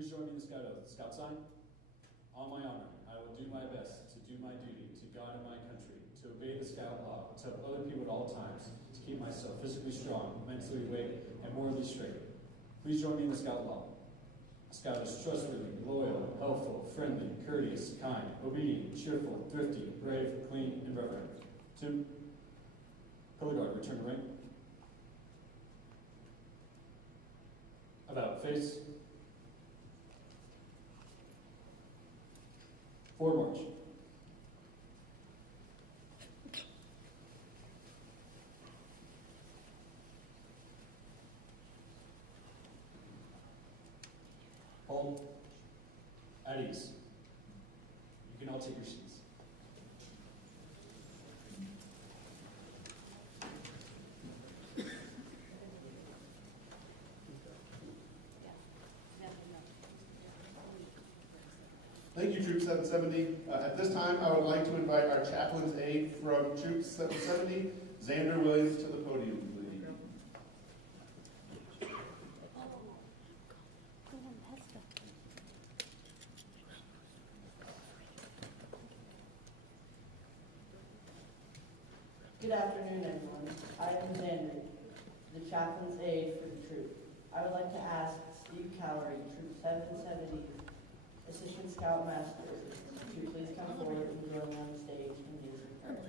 Please join me in the Scout Oath. Scout sign. On my honor, I will do my best to do my duty to God and my country, to obey the Scout law, to help other people at all times, to keep myself physically strong, mentally awake, and morally straight. Please join me in the Scout law. A Scout is trustworthy, loyal, helpful, friendly, courteous, kind, obedient, cheerful, thrifty, brave, clean, and reverent. 2. Color guard, return to rank. About face. Forward march. Hold. At ease. You can all take your seats. Thank you, Troop 770. At this time, I would like to invite our chaplain's aide from Troop 770, Xander Williams, to the podium, please. Good afternoon, everyone. I am Xander, the chaplain's aide for the troop. I would like to ask Steve Calorie, Troop 770, Assistant Scoutmaster, to please come forward and join me on the stage and lead us in prayer.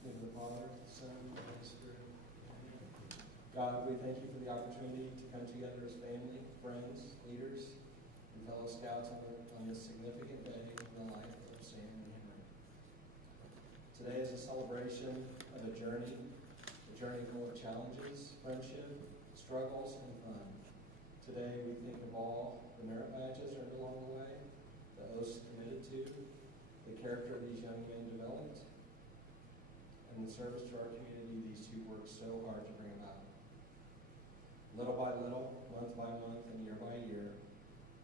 In the name of the Father, the Son, and the Holy Spirit. God, we thank you for the opportunity to come together as family, friends, leaders, and fellow scouts on this significant day in the life of Sam and Henry. Today is a celebration of a journey full of challenges, friendship, struggles, and fun. Today we think of all the merit badges earned along the way, the oaths committed to, the character of these young men developed, and the service to our community these two worked so hard to bring about. Little by little, month by month, and year by year,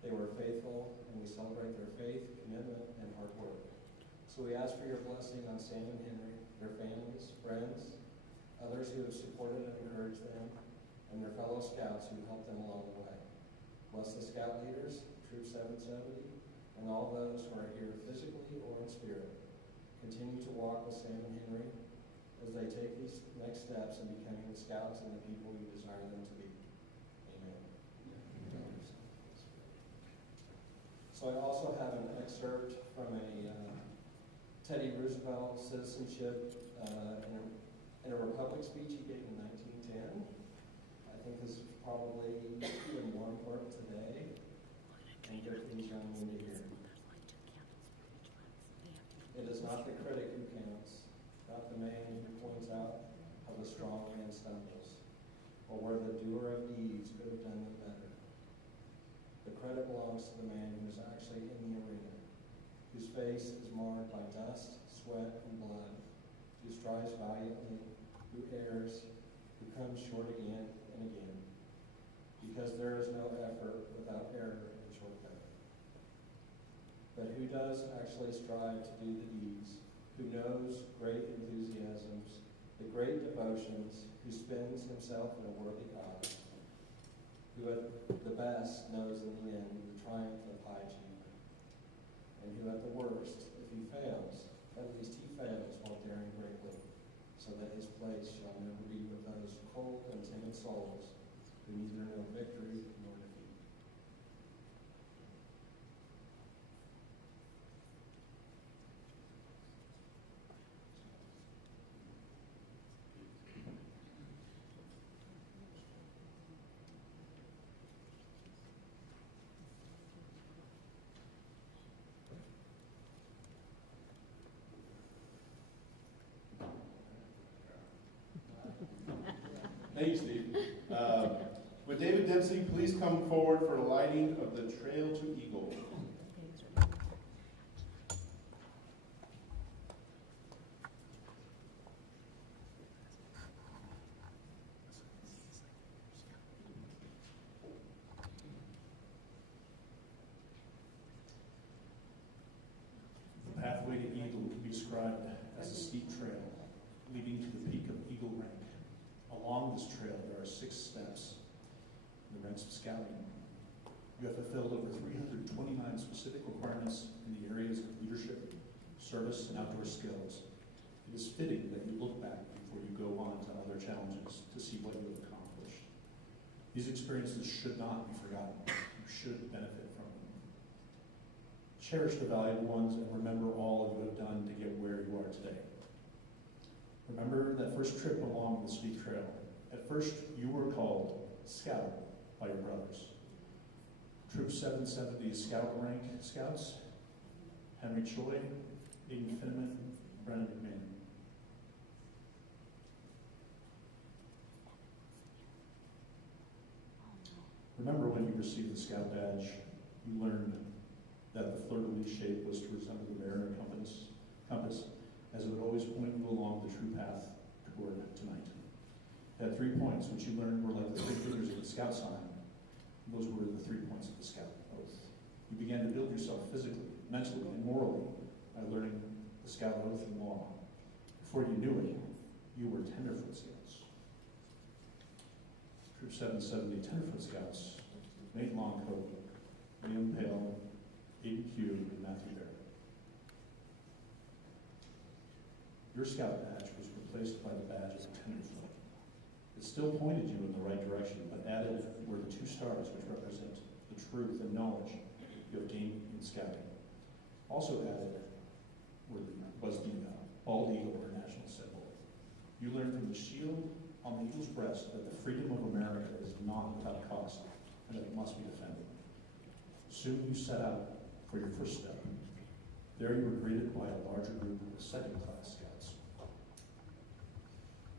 they were faithful, and we celebrate their faith, commitment, and hard work. So we ask for your blessing on Sam and Henry, their families, friends, others who have supported and encouraged them, and their fellow scouts who helped them along the way. Bless the scout leaders, Troop 770, and all those who are here physically or in spirit. Continue to walk with Sam and Henry as they take these next steps in becoming the scouts and the people you desire them to be. Amen. So I also have an excerpt from a Teddy Roosevelt citizenship in a Republic speech he gave in 1910. I think this is probably even more important today and good for these young men to hear. It is not the critic who counts, not the man who points out how the strong man stumbles, or where the doer of deeds could have done them better. The credit belongs to the man who is actually in the arena, whose face is marred by dust, sweat, and blood, who strives valiantly, who errs, who comes short again and again, because there is no effort without error and shortcut. But who does actually strive to do the deeds, who knows great enthusiasms, the great devotions, who spends himself in a worthy cause, who at the best knows in the end the triumph of high achievement, and who at the worst, if he fails, at least he fails while daring greatly, so that his place shall never be with those cold and timid souls who neither know victory nor defeat. Thank you, Steve. Would David Dempsey please come forward for the lighting of the Trail to Eagle? You have fulfilled over 329 specific requirements in the areas of leadership, service, and outdoor skills. It is fitting that you look back before you go on to other challenges to see what you have accomplished. These experiences should not be forgotten. You should benefit from them. Cherish the valuable ones and remember all you have done to get where you are today. Remember that first trip along the steep trail. At first, you were called Scout by your brothers. Troop 770 Scout Rank Scouts, Henry Choi, Aiden Finneman, Brennan McMahon. Remember when you received the Scout badge, you learned that the fleur-de-lis shape was to resemble the Mariner compass, as it would always point you along the true path toward tonight. It had 3 points, which you learned were like the 3 fingers of the Scout sign. Those were the 3 points of the Scout oath. You began to build yourself physically, mentally, and morally by learning the Scout oath and law. Before you knew it, you were Tenderfoot Scouts. Troop 770 Tenderfoot Scouts, Nate Longcoat, Liam Pale, Aiden Q, and Matthew Barrett. Your Scout badge was replaced by the badge of Tenderfoot. It still pointed you in the right direction, but added were the 2 stars which represent the truth and knowledge you have gained in scouting. Also added was the bald eagle, or national symbol. You learned from the shield on the eagle's breast that the freedom of America is not without cost and that it must be defended. Soon you set out for your first step. There you were greeted by a larger group of second-class scouts.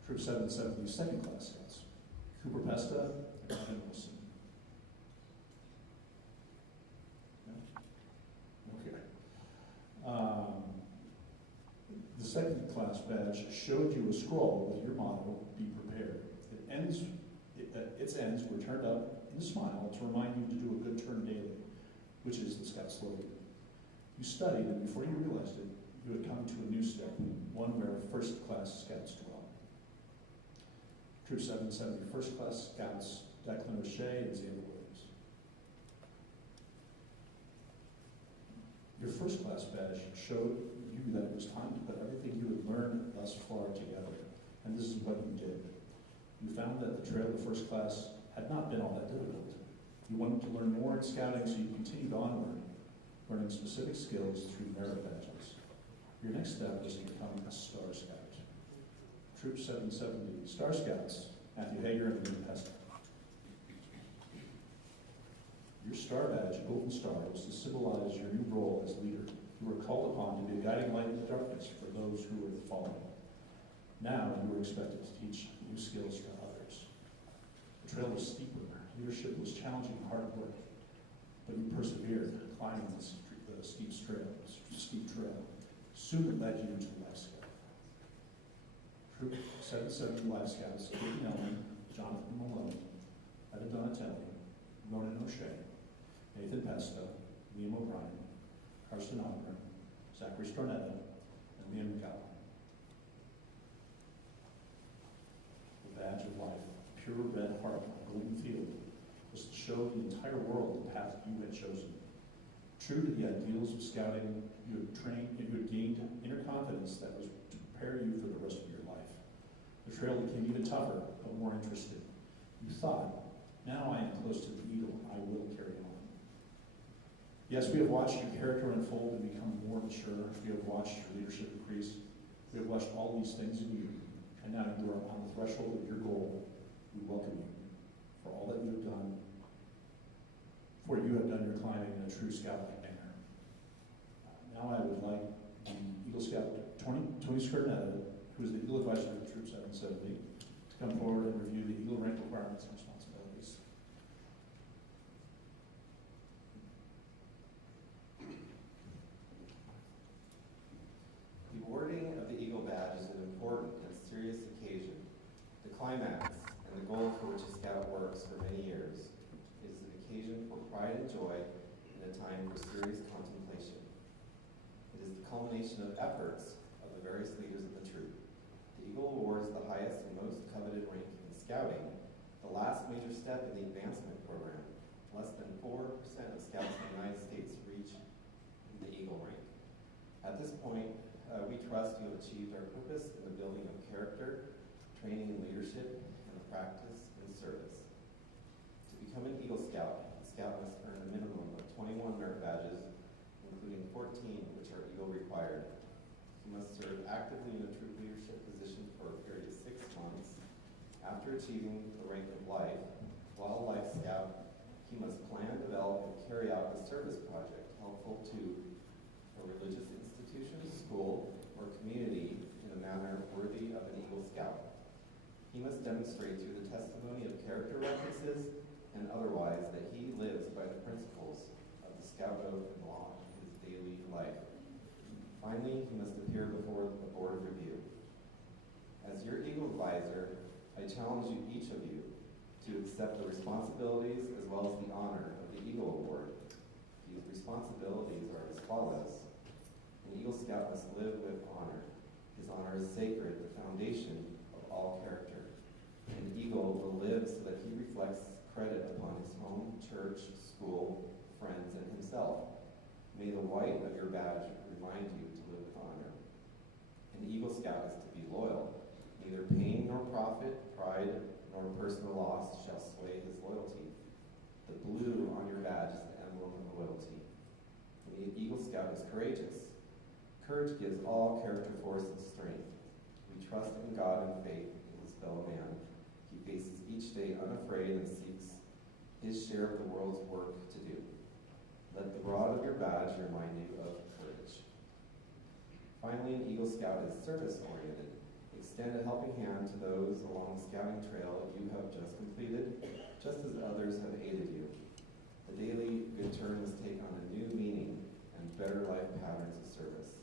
Troop 770 second-class scouts, Cooper Pesta and Jim Wilson. No? Okay. The second-class badge showed you a scroll with your motto, "Be prepared." Its ends were turned up in a smile to remind you to do a good turn daily, which is the Scout slogan. You studied, and before you realized it, you had come to a new step, one where first-class scouts dwell. Troop 770 first-class scouts, Declan O'Shea and Xander Williams. Your first-class badge showed you that it was time to put everything you had learned thus far together, and this is what you did. You found that the trail to first class had not been all that difficult. You wanted to learn more in scouting, so you continued onward, learning specific skills through merit badges. Your next step was to become a Star Scout. Troop 770 Star Scouts, Matthew Hager and Liam Pesta. Your star badge, Golden Star, was to symbolize your new role as leader. You were called upon to be a guiding light in the darkness for those who were fallen. Now you were expected to teach new skills to others. The trail was steeper. Leadership was challenging and hard work, but you persevered, climbing the steep trail. Soon it led you to Life Scout. Troop 770 Life Scouts, Dayton Ellman, Jonathan Malone, Etta Donatelli, Ronan O'Shea, Nathan Pesta, Liam O'Brien, Karsten Ogren, Zachary Stornetta, and Liam McGowan. The badge of life, pure red heart on a golden field, was to show the entire world the path you had chosen. True to the ideals of scouting, you had gained inner confidence that was to prepare you for the rest of your life. The trail became even tougher, but more interesting. You thought, now I am close to the eagle, I will carry on. Yes, we have watched your character unfold and become more mature. We have watched your leadership increase. We have watched all these things in you, and now you are on the threshold of your goal. We welcome you for all that you have done, for you have done your climbing in a true scout-like manner. Now I would like the Eagle Scout Tony Scarnetta, who is the Eagle Advisor of Troop 770, to come forward and review the Eagle rank requirements and responsibilities. The awarding of the Eagle Badge is an important and serious occasion. The climax and the goal for which a scout works for many years is an occasion for pride and joy and a time for serious contemplation. It is the culmination of efforts of the various leaders of the troop. The Eagle Award is the highest and most coveted rank in scouting, the last major step in the advancement program. less than 4% of scouts in the United States reach the Eagle rank. At this point, we trust you have achieved our purpose in the building of character, training in leadership, and the practice in service. To become an Eagle Scout, the Scout must earn a minimum of 21 merit badges, including 14 which are Eagle required. He must serve actively in a troop leadership position for a period of 6 months. After achieving the rank of life, while Life Scout, he must plan, develop, and carry out a service project helpful to a religious institution, school, or community in a manner worthy of an Eagle Scout. He must demonstrate through the testimony of character references and otherwise that he lives by the principles of the Scout Oath and law in his daily life. Finally, he must appear before the Board of Review. As your Eagle Advisor, I challenge you, each of you, to accept the responsibilities as well as the honor of the Eagle Award. These responsibilities are as follows. An Eagle Scout must live with honor. His honor is sacred, the foundation of all character. An Eagle will live so that he reflects credit upon his home, church, school, friends, and himself. May the white of your badge remind you to live with honor. An Eagle Scout is to be loyal. Neither pain nor profit, pride nor personal loss shall sway his loyalty. The blue on your badge is the emblem of loyalty. The Eagle Scout is courageous. Courage gives all character force and strength. We trust in God and faith in his fellow man. He faces each day unafraid and seeks his share of the world's work to do. Let the broad of your badge remind you of courage. Finally, an Eagle Scout is service-oriented. Extend a helping hand to those along the scouting trail you have just completed, just as others have aided you. The daily good turn must take on a new meaning and better life patterns of service.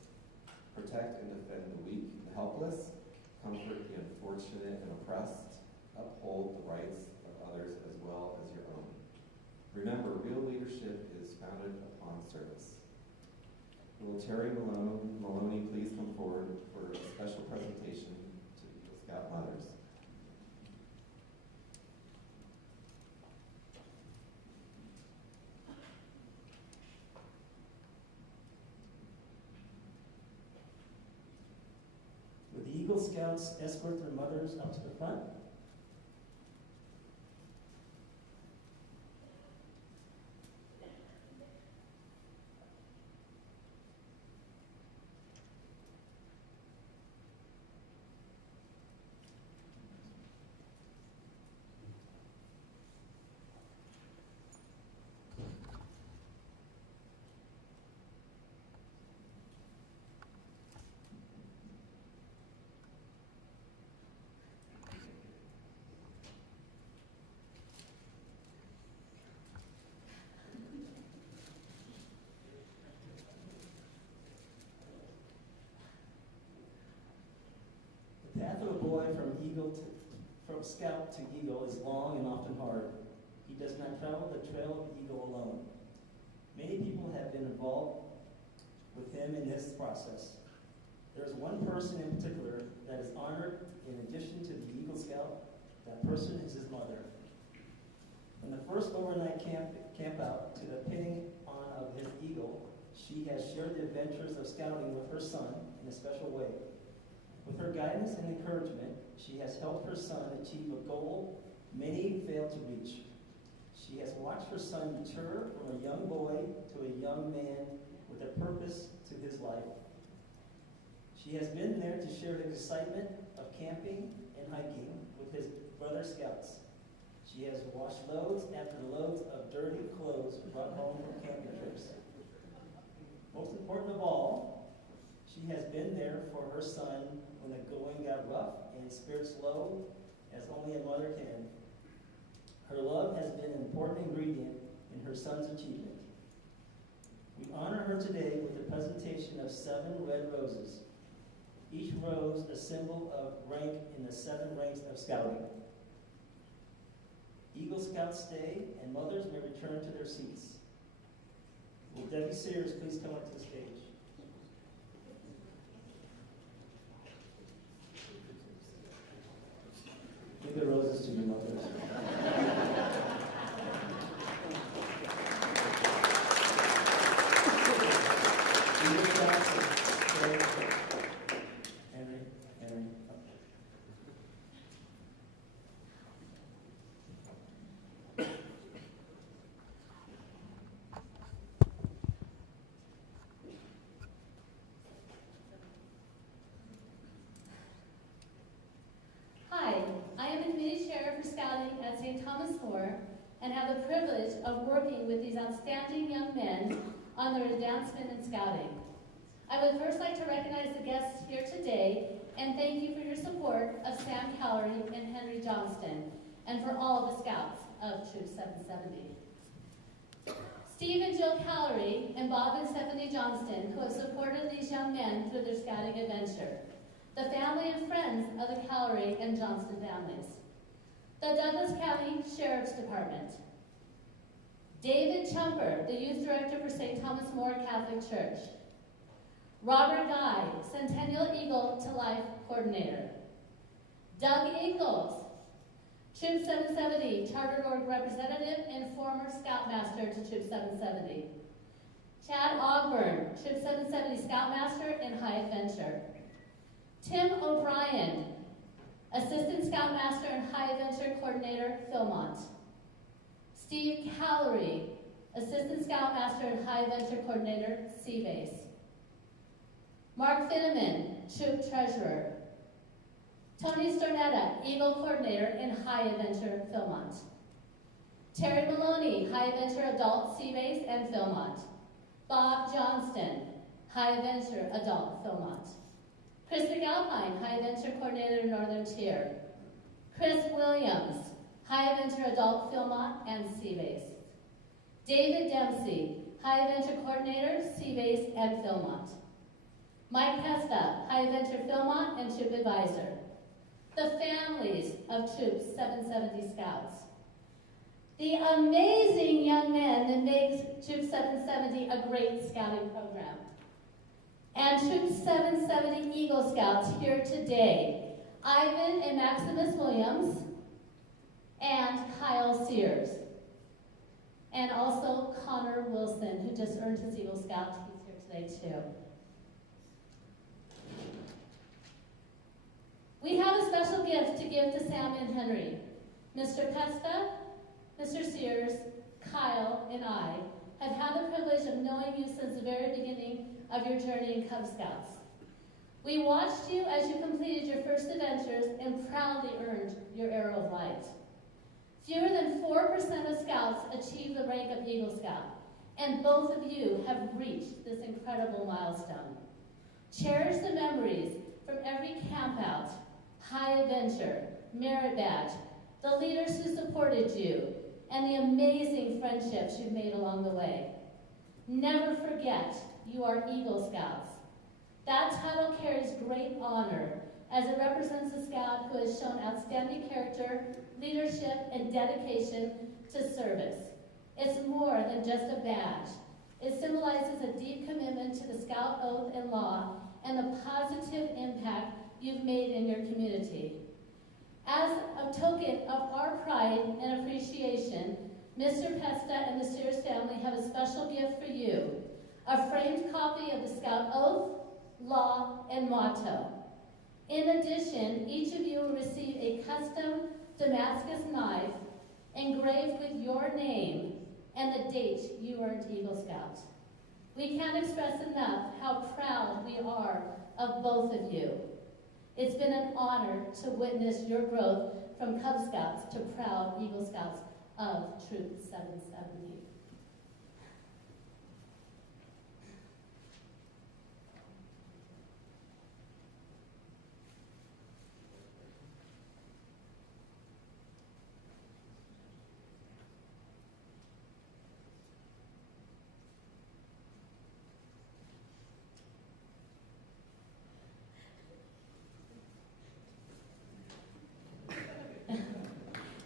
Protect and defend the weak and the helpless, comfort the unfortunate and oppressed, uphold the rights of others as well as your own. Remember, real leadership is founded upon service. Will Terry Maloney please come forward for a special presentation to the Eagle Scout mothers? Would the Eagle Scouts escort their mothers up to the front? The path of a boy from scout to eagle is long and often hard. He does not travel the trail of the eagle alone. Many people have been involved with him in this process. There is one person in particular that is honored in addition to the Eagle Scout. That person is his mother. From the first overnight camp out to the pinning on of his eagle, she has shared the adventures of scouting with her son in a special way. With her guidance and encouragement, she has helped her son achieve a goal many failed to reach. She has watched her son mature from a young boy to a young man with a purpose to his life. She has been there to share the excitement of camping and hiking with his brother scouts. She has washed loads after loads of dirty clothes brought home from camping trips. Most important of all, she has been there for her son when the going got rough and spirits low, as only a mother can. Her love has been an important ingredient in her son's achievement. We honor her today with the presentation of 7 red roses, each rose a symbol of rank in the 7 ranks of scouting. Eagle Scouts stay, and mothers may return to their seats. Will Debbie Sears please come up to the stage? Give the roses to your mothers. for Scouting at St. Thomas More and have the privilege of working with these outstanding young men on their advancement in Scouting. I would first like to recognize the guests here today and thank you for your support of Sam Callery and Henry Johnston and for all the Scouts of Troop 770. Steve and Jill Callery and Bob and Stephanie Johnston, who have supported these young men through their Scouting adventure. The family and friends of the Callery and Johnston families. The Douglas County Sheriff's Department. David Chumper, the Youth Director for St. Thomas More Catholic Church. Robert Guy, Centennial Eagle to Life Coordinator. Doug Ingalls, Troop 770, Chartered Org Representative and former Scoutmaster to Troop 770. Chad Ogburn, Troop 770 Scoutmaster and High Adventure. Tim O'Brien, Assistant Scoutmaster and High Adventure Coordinator, Philmont. Steve Callery, Assistant Scoutmaster and High Adventure Coordinator, Seabase. Mark Finneman, Troop Treasurer. Tony Stornetta, Eagle Coordinator and High Adventure, Philmont. Terry Maloney, High Adventure Adult, Seabase and Philmont. Bob Johnston, High Adventure Adult, Philmont. Chris McAlpine, High Adventure Coordinator, Northern Tier. Chris Williams, High Adventure Adult, Philmont and Seabase. David Dempsey, High Adventure Coordinator, Seabase and Philmont. Mike Pesta, High Adventure Philmont and Troop Advisor. The families of Troop 770 Scouts. The amazing young men that makes Troop 770 a great scouting program. And Troop 770 Eagle Scouts here today, Ivan and Maximus Williams, and Kyle Sears. And also Connor Wilson, who just earned his Eagle Scout. He's here today too. We have a special gift to give to Sam and Henry. Mr. Pesta, Mr. Sears, Kyle, and I have had the privilege of knowing you since the very beginning of your journey in Cub Scouts. We watched you as you completed your first adventures and proudly earned your Arrow of Light. Fewer than 4% of Scouts achieve the rank of Eagle Scout, and both of you have reached this incredible milestone. Cherish the memories from every campout, high adventure, merit badge, the leaders who supported you, and the amazing friendships you've made along the way. Never forget you are Eagle Scouts. That title carries great honor as it represents a Scout who has shown outstanding character, leadership, and dedication to service. It's more than just a badge. It symbolizes a deep commitment to the Scout oath and law and the positive impact you've made in your community. As a token of our pride and appreciation, Mr. Pesta and the Sears family have a special gift for you, a framed copy of the Scout Oath, Law, and Motto. In addition, each of you will receive a custom Damascus knife engraved with your name and the date you earned Eagle Scout. We can't express enough how proud we are of both of you. It's been an honor to witness your growth from Cub Scouts to proud Eagle Scouts of Troop 770.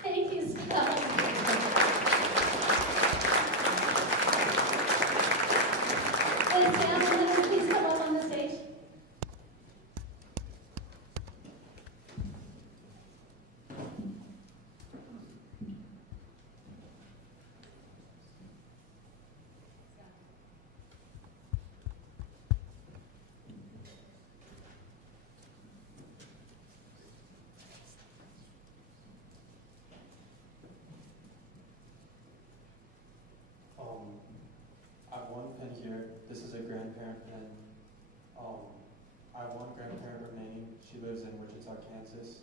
Thank you, Scott. Would Sam and Heather please come up on the stage? I have one pin here. This is a grandparent pin. I have one grandparent remaining. She lives in Wichita, Kansas,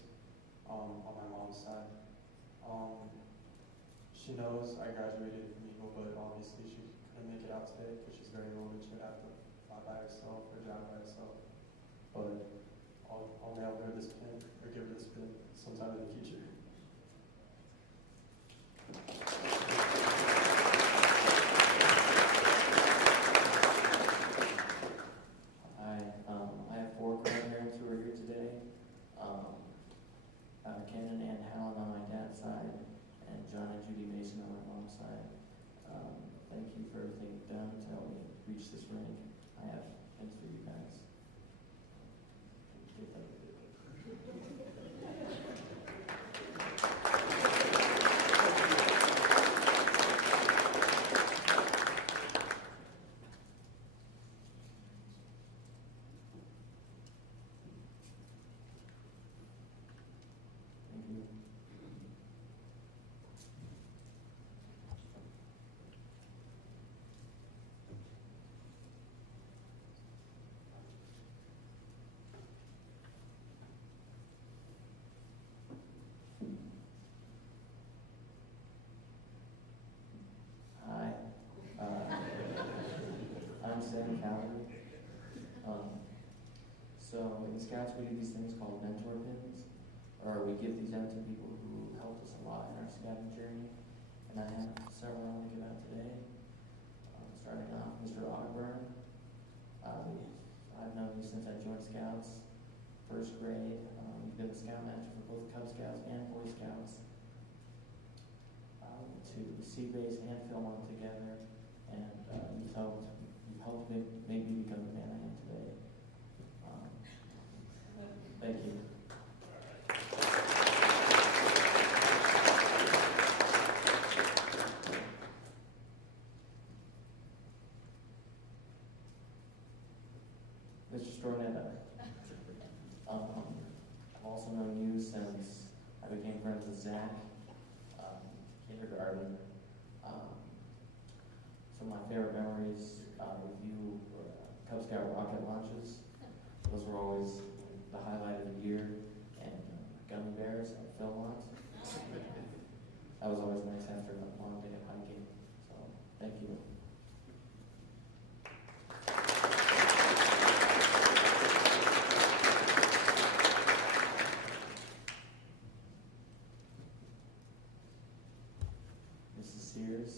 on my mom's side. She knows I graduated from Eagle, but obviously she couldn't make it out today because she's very old and she would have to fly by herself or drive by herself. But I'll mail her this pin or give her this pin sometime in the future. I have 4 grandparents who are here today. Ken and Ann Howland on my dad's side, and John and Judy Mason on my mom's side. Thank you for everything you've done to help me reach this rank. I have things for you guys. Get that. Thank you. Hi. I'm Sam Cowley. So in Scouts we do these things called mentor pins, or we give these out to people who helped us a lot in our scouting journey. And I have several I want to give out today. Starting off, Mr. Otterburn. I've known you since I joined Scouts, first grade. You've been the Scoutmaster for both Cub Scouts and Boy Scouts. To Sea Base and Philmont together, and you've helped make me become the man I am today. Thank you. Mr. Stornetta, I've also known you since I became friends with Zach, kindergarten. Some of my favorite memories with you were Cub Scout rocket launches. Those were always the highlight of the year, and gummy bears at Philmont. That was always nice after a long day of hiking, so thank you. Mrs. Sears,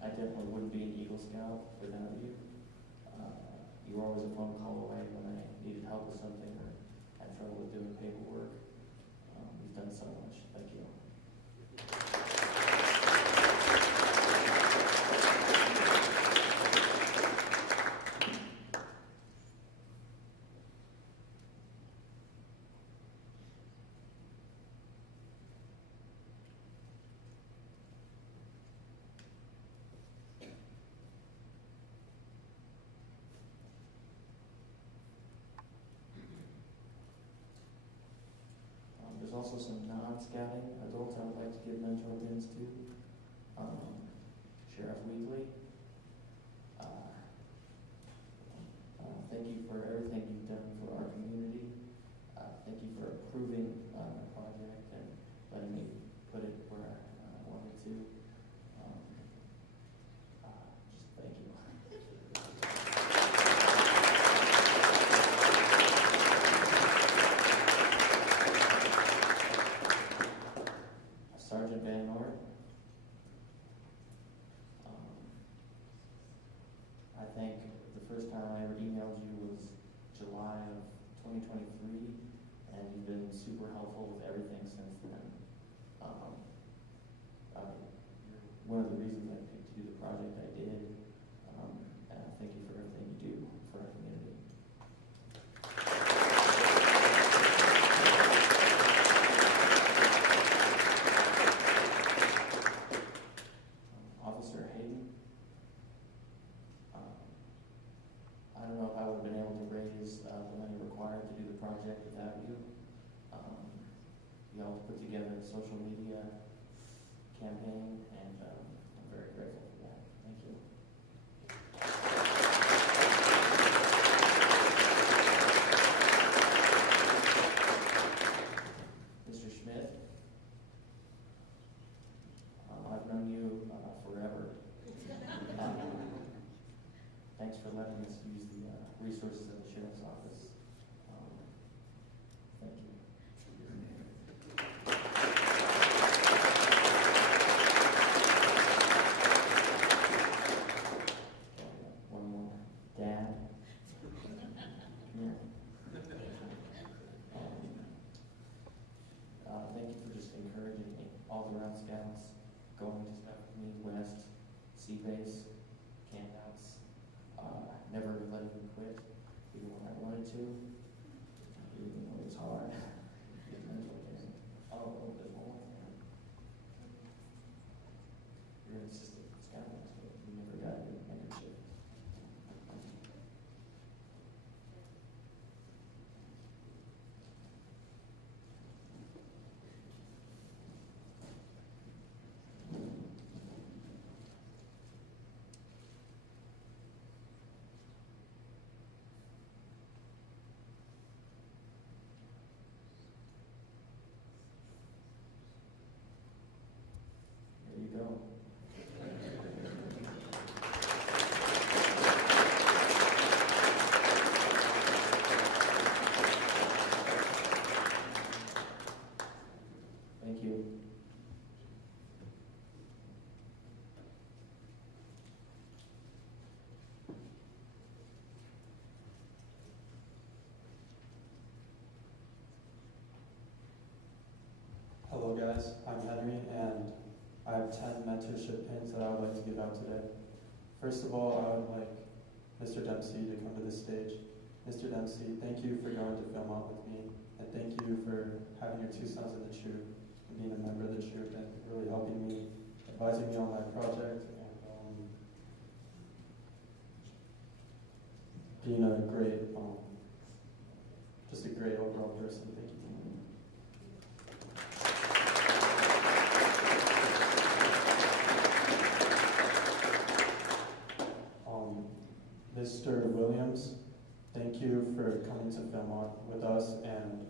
I definitely wouldn't be an Eagle Scout without you. You were always a phone call away when I needed help with something or had trouble with doing paperwork. You've done so much. Thank you. There's also some non-scouting adults I would like to give mentor pins to. Sheriff Weekly. Thank you for everything you've done for our community. Thank you for approving my project and letting me put it where I wanted to. Just thank you. Sergeant Van Nort. I think the first time I ever emailed you was July of 2023, and you've been super helpful with everything since then. You're one of the reasons I picked to do the project I did, and I thank you for everything you do for our community. Officer Hayden, I don't know if I would have been able to raise the money required to do the project without you. You helped put together a social media campaign, and I'm very grateful for that. Thank you. Mr. Schmidt, all around scouts, going to stuff with me, West, Sea Base, campouts, never letting me quit, even when I wanted to, even when it was hard. Oh, there's one more thing. You're an assistant scoutmaster, you never got your mentorship. There you go. Thank you. Hello guys, I'm Henry and I have 10 mentorship pins that I would like to give out today. First of all, I would like Mr. Dempsey to come to the stage. Mr. Dempsey, thank you for going to film out with me, and thank you for having your 2 sons in the troop and being a member of the troop and really helping me, advising me on my project, and being a great, just a great overall person. Thank you. Mr. Williams, thank you for coming to Philmont with us, and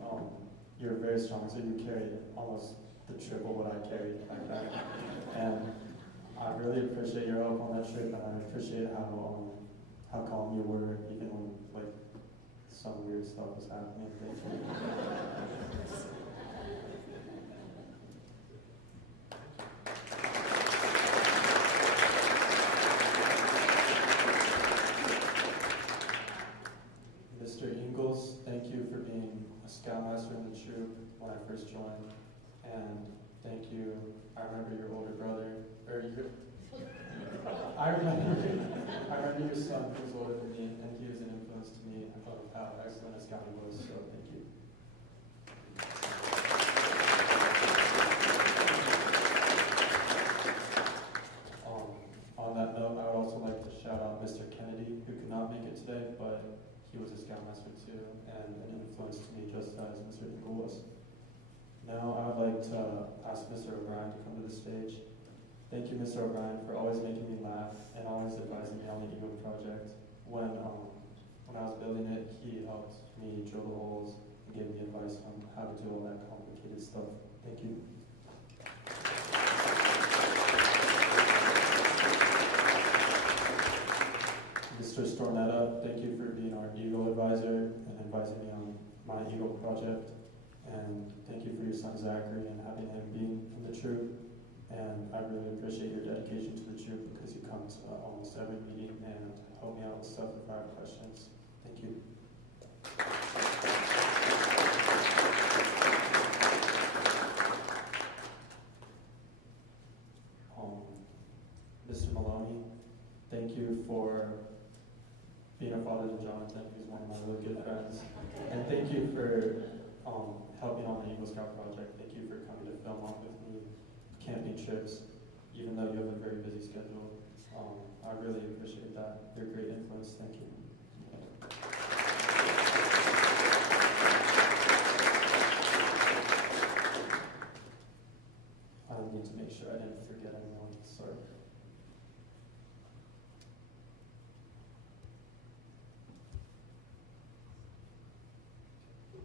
you're very strong, so you carried almost the triple what I carried back then. And I really appreciate your help on that trip, and I appreciate how calm you were, even when like some weird stuff was happening. Thank you. Mr. Ingalls, thank you for being a scoutmaster in the troop when I first joined, and thank you. I remember your older brother, I remember your son who was older than me, and he was an influence to me of how excellent a scout he was. So thank you. On that note, I would also like to shout out Mr. Kennedy, who could not make it today, but he was a scoutmaster too, and an influence to me just as Mr. Ingle was. Now I would like to ask Mr. O'Brien to come to the stage. Thank you, Mr. O'Brien, for always making me laugh and always advising me on the Eagle project. When I was building it, he helped me drill the holes and gave me advice on how to do all that complicated stuff. Thank you. Mr. Stornetta, thank you for being our Eagle advisor and advising me on my Eagle project. And thank you for your son Zachary and having him being in the troop. And I really appreciate your dedication to the troop because you come to almost every meeting and help me out with stuff if I have questions. Thank you. Mr. Maloney, thank you for being a father to Jonathan, who's one of my really good friends. And thank you for helping on the Eagle Scout project. Thank you for coming to film on with me, camping trips, even though you have a very busy schedule. I really appreciate that. You're a great influence. Thank you. I need to make sure I didn't forget anyone. Sorry.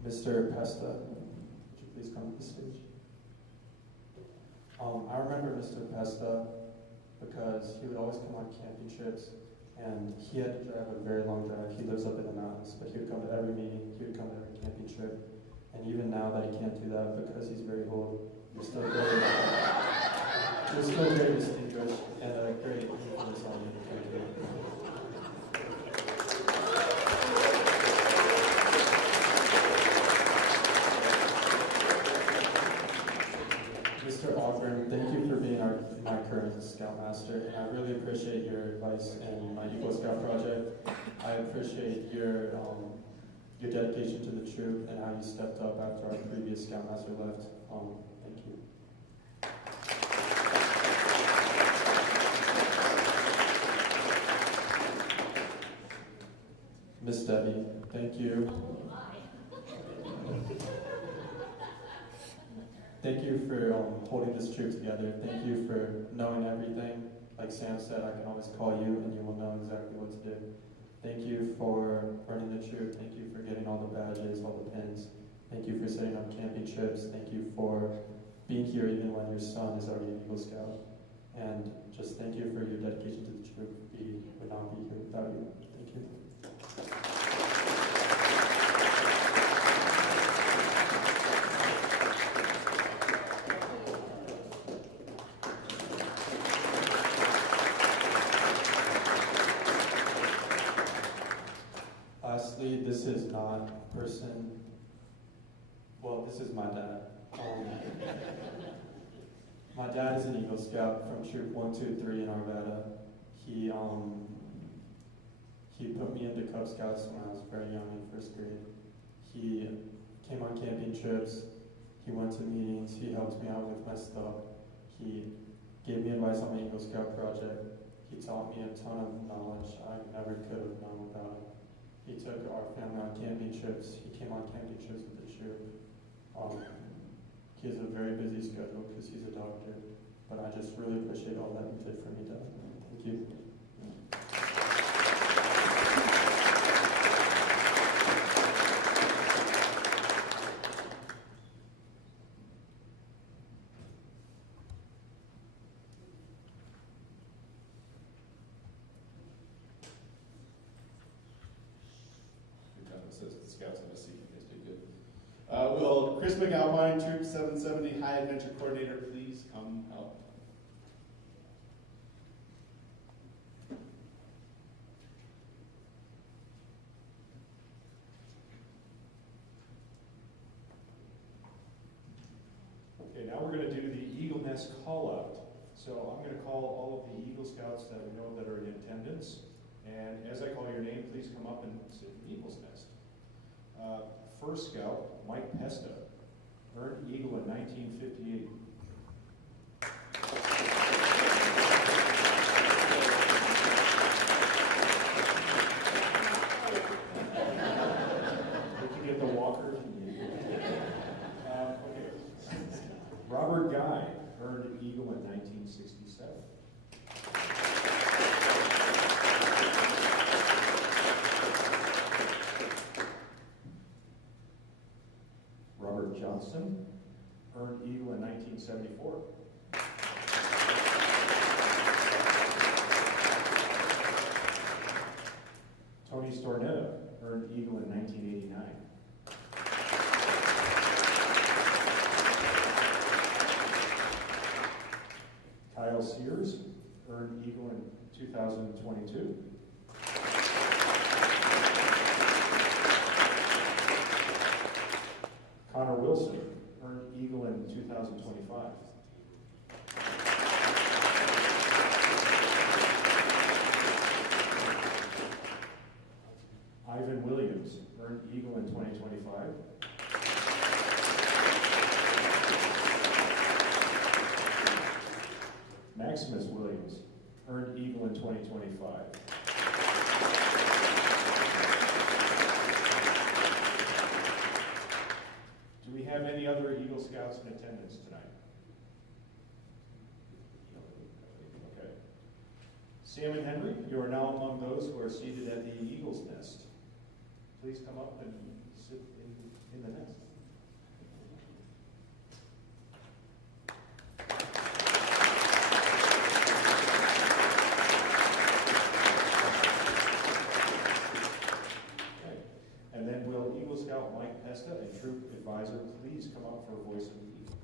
Mr. Pesta, would you please come to the stage? I remember Mr. Pesta because he would always come on camping trips, and he had to drive a very long drive. He lives up in the mountains, but he would come to every meeting, he would come to every camping trip, and even now that he can't do that because he's very old, he's still very distinguished and a great influence on me. Thank you. Mr. Ogburn, thank you for being my current Scoutmaster, and I really appreciate your advice in my Eagle Scout project. I appreciate your dedication to the troop and how you stepped up after our previous Scoutmaster left. Thank you. Miss Debbie, thank you. Thank you for holding this troop together. Thank you for knowing everything. Like Sam said, I can always call you and you will know exactly what to do. Thank you for running the troop. Thank you for getting all the badges, all the pins. Thank you for setting up camping trips. Thank you for being here even when your son is already an Eagle Scout. And just thank you for your dedication to the troop. We would not be here without you. Thank you. Lastly, this is not a person, well, this is my dad. My dad is an Eagle Scout from Troop 123 in Arvada. He put me into Cub Scouts when I was very young in first grade. He came on camping trips, he went to meetings, he helped me out with my stuff. He gave me advice on my Eagle Scout project. He taught me a ton of knowledge I never could have known about it. He took our family on camping trips. He came on camping trips with the troop. He has a very busy schedule because he's a doctor, but I just really appreciate all that you did for me, Dad. Thank you. Says the Scouts have a seat. You guys did good. Will Chris McAlpine, Troop 770 High Adventure Coordinator, please come up? Okay, now we're going to do the Eagle Nest call out. So I'm going to call all of the Eagle Scouts that we know that are in attendance. And as I call your name, please come up and sit in the Eagle's Nest. First Scout, Mike Pesta, earned Eagle in 1958. We can get the walker if you need it. Okay. Robert Guy earned Eagle in 1967. Robert Johnson earned Eagle in 1974. Tony Stornetta earned Eagle in 1989. Kyle Sears earned Eagle in 2022. Connor Wilson earned Eagle in 2025. Ivan Williams earned Eagle in 2025. Maximus Williams earned Eagle in 2025. Do we have any other Eagle Scouts in attendance tonight? Okay. Sam and Henry, you are now among those who are seated at the Eagle's Nest. Please come up and sit in the nest. Okay. And then will Eagle Scout Mike Pesta and Troop Advisor please come up for a voice of the Eagle.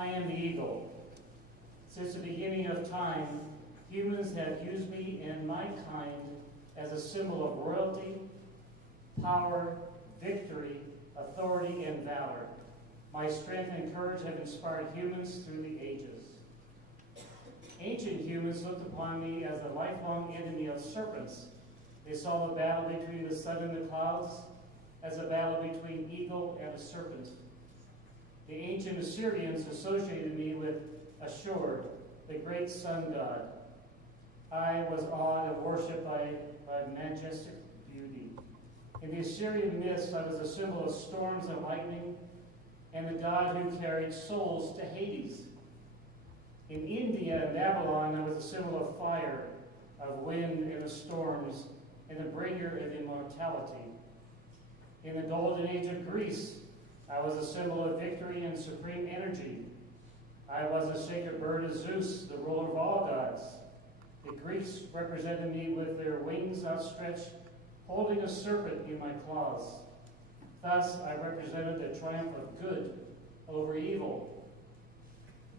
I am the eagle. Since the beginning of time, humans have used me and my kind as a symbol of royalty, power, victory, authority, and valor. My strength and courage have inspired humans through the ages. Ancient humans looked upon me as a lifelong enemy of serpents. They saw the battle between the sun and the clouds as a battle between eagle and a serpent. The ancient Assyrians associated me with Ashur, the great sun god. I was awed and worshipped by majestic beauty. In the Assyrian myths, I was a symbol of storms and lightning, and the god who carried souls to Hades. In India and Babylon, I was a symbol of fire, of wind and of storms, and the bringer of immortality. In the golden age of Greece, I was a symbol of victory and supreme energy. I was a sacred bird of Zeus, the ruler of all gods. The Greeks represented me with their wings outstretched, holding a serpent in my claws. Thus, I represented the triumph of good over evil.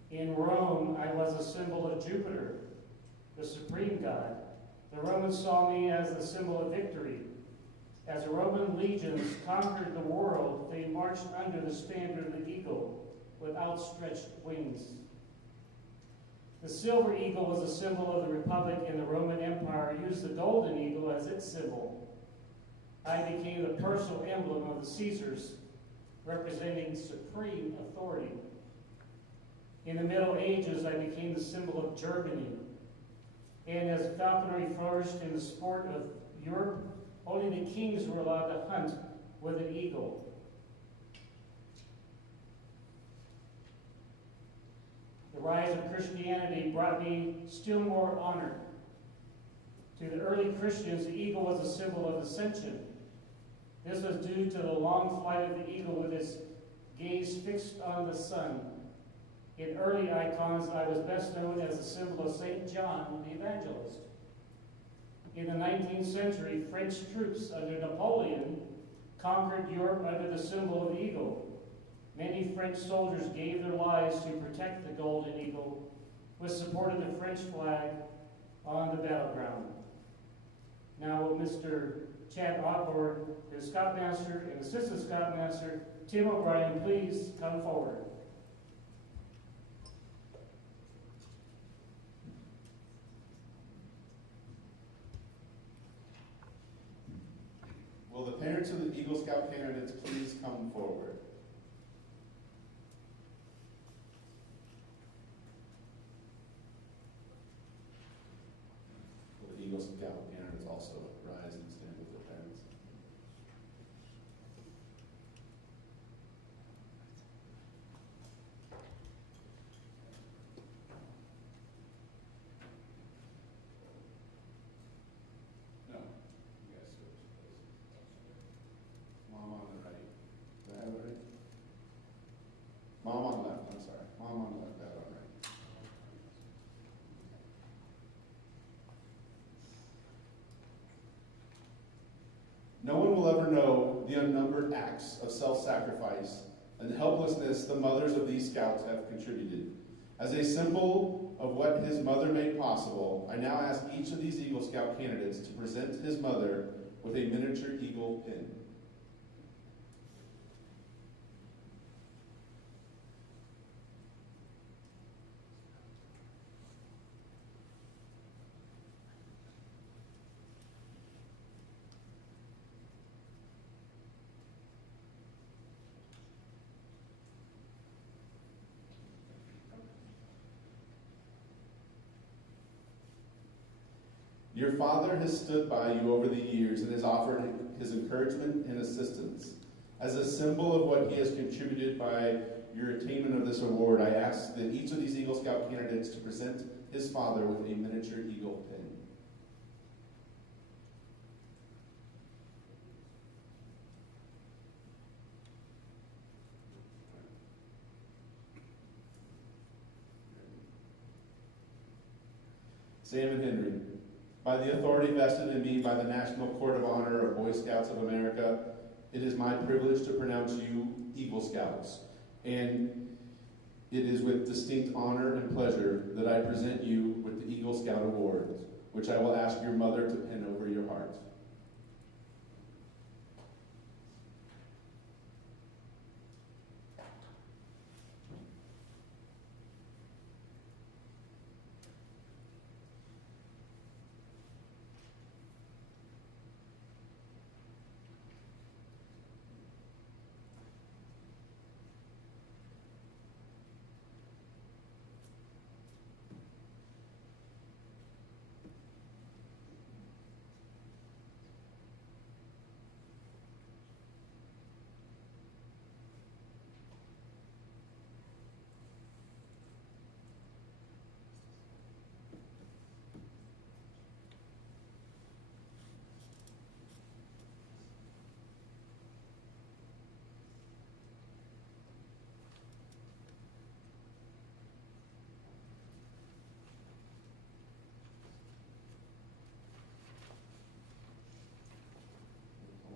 In Rome, I was a symbol of Jupiter, the supreme god. The Romans saw me as the symbol of victory. As the Roman legions conquered the world, they marched under the standard of the eagle with outstretched wings. The silver eagle was a symbol of the Republic, and the Roman Empire used the golden eagle as its symbol. I became the personal emblem of the Caesars, representing supreme authority. In the Middle Ages, I became the symbol of Germany. And as falconry flourished in the sport of Europe, only the kings were allowed to hunt with an eagle. The rise of Christianity brought me still more honor. To the early Christians, the eagle was a symbol of ascension. This was due to the long flight of the eagle with its gaze fixed on the sun. In early icons, I was best known as the symbol of St. John the Evangelist. In the 19th century, French troops under Napoleon conquered Europe under the symbol of the eagle. Many French soldiers gave their lives to protect the golden eagle, which supported the French flag on the battleground. Now will Mr. Chad Otborg, the Scoutmaster and Assistant Scoutmaster, Tim O'Brien, please come forward. Will the parents of the Eagle Scout candidates please come forward? Will the Eagle Scout candidates also rise and stand with their parents? No. You guys switch places. Mom on the right. Did I have it right? Mom on the left, I'm sorry. Mom on the left, Dad on the right. No one will ever know the unnumbered acts of self-sacrifice and helplessness the mothers of these scouts have contributed. As a symbol of what his mother made possible, I now ask each of these Eagle Scout candidates to present his mother with a miniature eagle pin. Your father has stood by you over the years and has offered his encouragement and assistance. As a symbol of what he has contributed by your attainment of this award, I ask that each of these Eagle Scout candidates to present his father with a miniature eagle pin. Sam and Henry, by the authority vested in me by the National Court of Honor of Boy Scouts of America, it is my privilege to pronounce you Eagle Scouts. And it is with distinct honor and pleasure that I present you with the Eagle Scout Awards, which I will ask your mother to pin over your heart.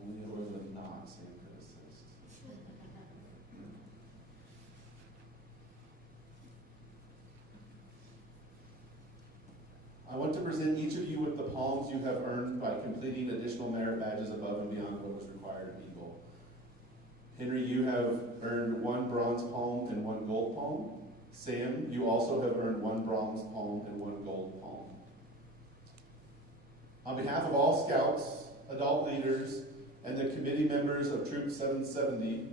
Only it was a not saying assist. I want to present each of you with the palms you have earned by completing additional merit badges above and beyond what was required of Eagle. Henry, you have earned 1 bronze palm and 1 gold palm. Sam, you also have earned 1 bronze palm and 1 gold palm. On behalf of all Scouts, adult leaders, and the committee members of Troop 770,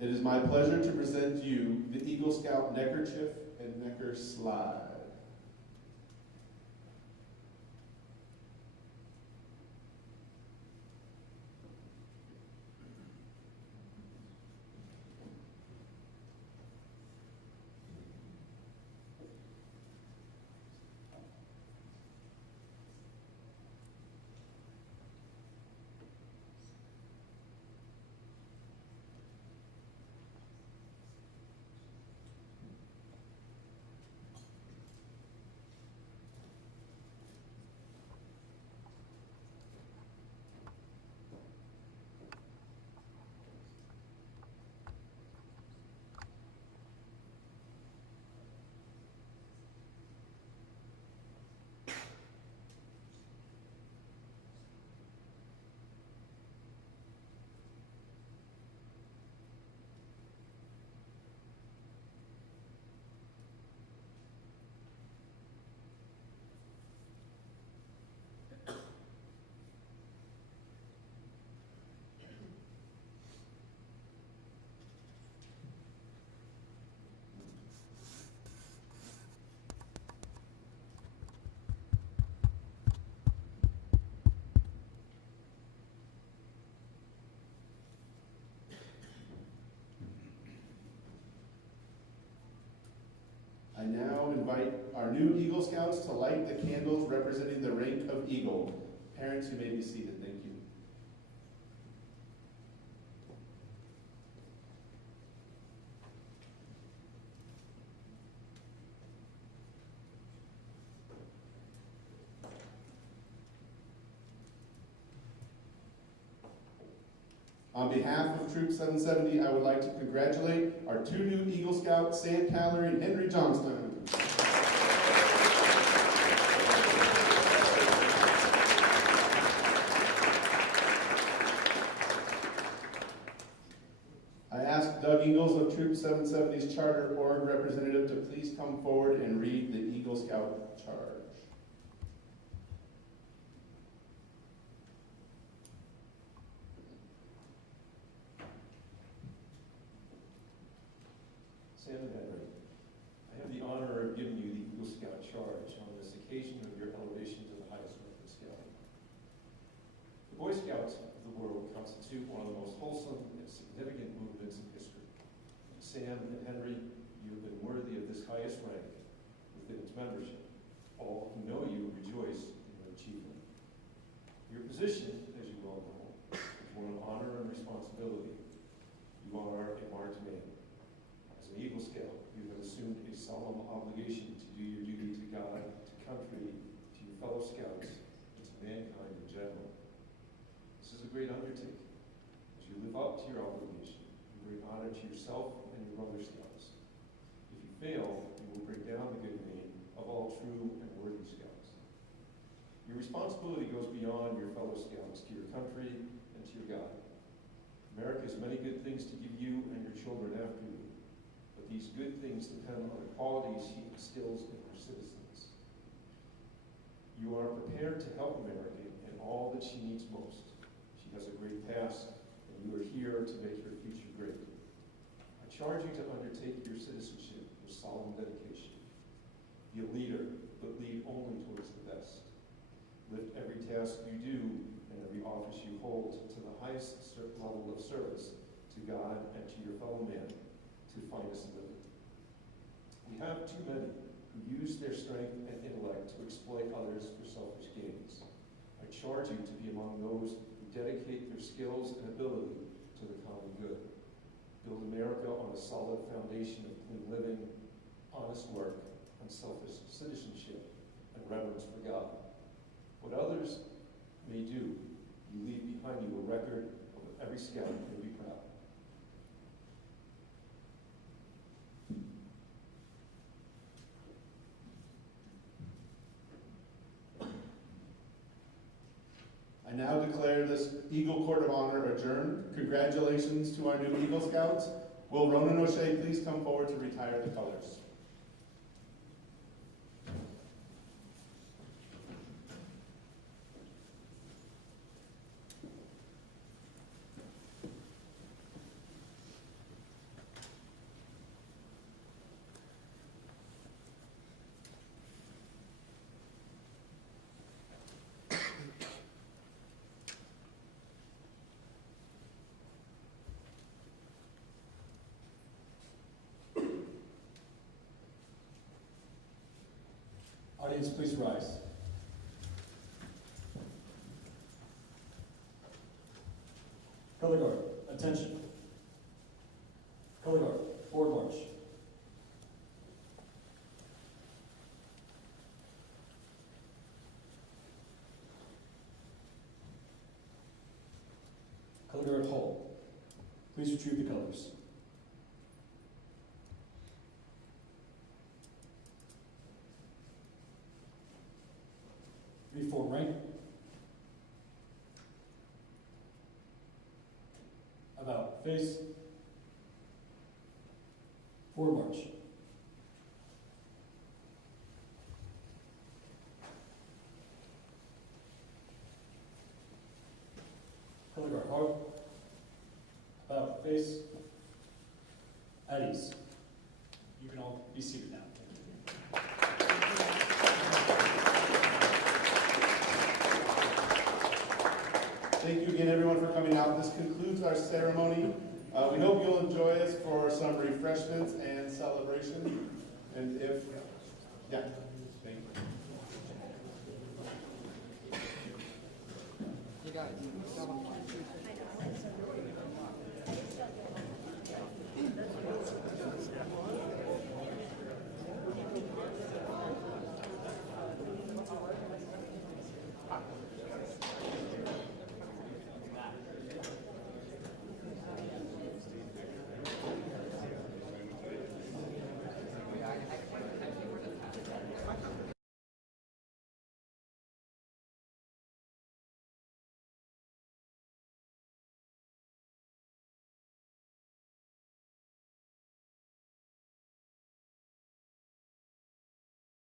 it is my pleasure to present you the Eagle Scout neckerchief and necker slide. I now invite our new Eagle Scouts to light the candles representing the rank of Eagle. Parents, you may be seated. Thank you. On behalf of Troop 770, I would like to congratulate our 2 new Eagle Scouts, Sam Callery and Henry Johnston. I ask Doug Ingalls of Troop 770's Charter Org representative to please come forward and read the Eagle Scout charge. Sam and Henry, I have the honor of giving you the Eagle Scout charge on this occasion of your elevation to the highest rank of scouting. The Boy Scouts of the world constitute one of the most wholesome and significant movements in history. Sam and Henry, you have been worthy of this highest rank within its membership. All who know you rejoice in your achievement. Your position, as you well know, is one of honor and responsibility. You are a marked man. As an Eagle Scout, you have assumed a solemn obligation to do your duty to God, to country, to your fellow Scouts, and to mankind in general. This is a great undertaking. As you live up to your obligation, you bring honor to yourself and your brother Scouts. fail, you will bring down the good name of all true and worthy Scouts. Your responsibility goes beyond your fellow Scouts to your country and to your God. America has many good things to give you and your children after you, but these good things depend on the qualities she instills in her citizens. You are prepared to help America in all that she needs most. She has a great past, and you are here to make her future great. I charge you to undertake your citizenship with solemn dedication. Be a leader, but lead only towards the best. Lift every task you do and every office you hold to the highest level of service to God and to your fellow man, to finest living. We have too many who use their strength and intellect to exploit others for selfish gains. I charge you to be among those who dedicate their skills and ability to the common good. Build America on a solid foundation of clean living, honest work, unselfish citizenship, and reverence for God. What others may do, you leave behind you a record of every Scout can be proud. I now declare this Eagle Court of Honor adjourned. Congratulations to our new Eagle Scouts. Will Ronan O'Shea please come forward to retire the colors? Audience, please rise. Color guard, attention. Color guard, forward march. Color guard, hold. Please retrieve the colors. Reform rank. About face. Forward march. Color guard hard. About face. At ease. You can all be seated now. Thank you again, everyone, for coming out. This concludes our ceremony. We hope you'll enjoy us for some refreshments and celebration. And if, yeah, thank you. You got it.